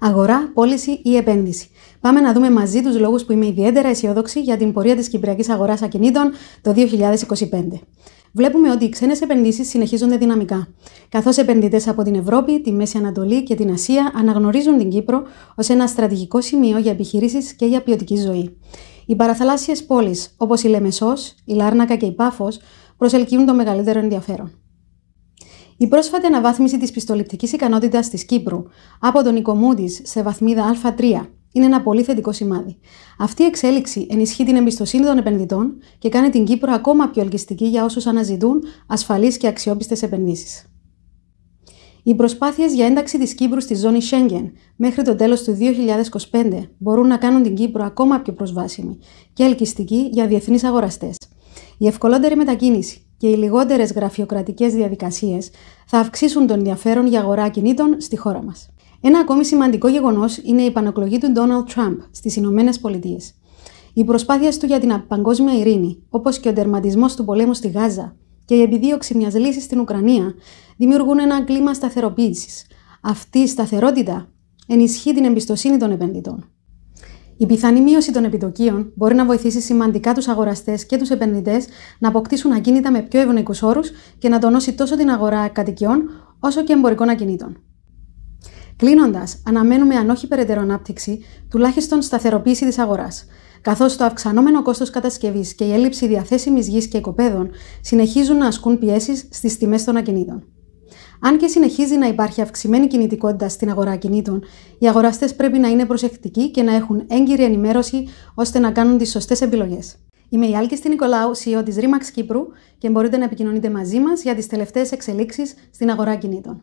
Αγορά, πώληση ή επένδυση. Πάμε να δούμε μαζί τους λόγους που είμαι ιδιαίτερα αισιόδοξη για την πορεία της κυπριακής αγοράς ακινήτων το 2025. Βλέπουμε ότι οι ξένες επενδύσεις συνεχίζονται δυναμικά, καθώς επενδυτές από την Ευρώπη, τη Μέση Ανατολή και την Ασία αναγνωρίζουν την Κύπρο ως ένα στρατηγικό σημείο για επιχειρήσεις και για ποιοτική ζωή. Οι παραθαλάσσιες πόλεις, όπως η Λεμεσός, η Λάρνακα και η Πάφος, προσελκύουν το μεγαλύτερο ενδιαφέρον. Η πρόσφατη αναβάθμιση της πιστοληπτικής ικανότητας της Κύπρου από τον οίκο Moody's σε βαθμίδα Α3 είναι ένα πολύ θετικό σημάδι. Αυτή η εξέλιξη ενισχύει την εμπιστοσύνη των επενδυτών και κάνει την Κύπρο ακόμα πιο ελκυστική για όσους αναζητούν ασφαλείς και αξιόπιστες επενδύσεις. Οι προσπάθειες για ένταξη της Κύπρου στη ζώνη Schengen μέχρι το τέλος του 2025 μπορούν να κάνουν την Κύπρο ακόμα πιο προσβάσιμη και ελκυστική για διεθνείς αγοραστές. Η ευκολότερη μετακίνηση και οι λιγότερες γραφειοκρατικές διαδικασίες θα αυξήσουν το ενδιαφέρον για αγορά ακινήτων στη χώρα μας. Ένα ακόμη σημαντικό γεγονός είναι η επανεκλογή του Ντόναλντ Τραμπ στις Ηνωμένες Πολιτείες. Οι προσπάθειες του για την παγκόσμια ειρήνη, όπως και ο τερματισμός του πολέμου στη Γάζα και η επιδίωξη μιας λύσης στην Ουκρανία, δημιουργούν ένα κλίμα σταθεροποίησης. Αυτή η σταθερότητα ενισχύει την εμπιστοσύνη των επενδυτών. Η πιθανή μείωση των επιτοκίων μπορεί να βοηθήσει σημαντικά τους αγοραστές και τους επενδυτές να αποκτήσουν ακίνητα με πιο ευνοϊκούς όρους και να τονώσει τόσο την αγορά κατοικιών όσο και εμπορικών ακινήτων. Κλείνοντας, αναμένουμε αν όχι περαιτέρω ανάπτυξη, τουλάχιστον σταθεροποίηση της αγοράς, καθώς το αυξανόμενο κόστος κατασκευής και η έλλειψη διαθέσιμης γης και οικοπαίδων συνεχίζουν να ασκούν πιέσεις στις τιμές των ακινήτων. Αν και συνεχίζει να υπάρχει αυξημένη κινητικότητα στην αγορά ακινήτων, οι αγοραστές πρέπει να είναι προσεκτικοί και να έχουν έγκυρη ενημέρωση ώστε να κάνουν τις σωστές επιλογές. Είμαι η Άλκηστη Νικολάου, CEO της RE/MAX Κύπρου και μπορείτε να επικοινωνείτε μαζί μας για τις τελευταίες εξελίξεις στην αγορά ακινήτων.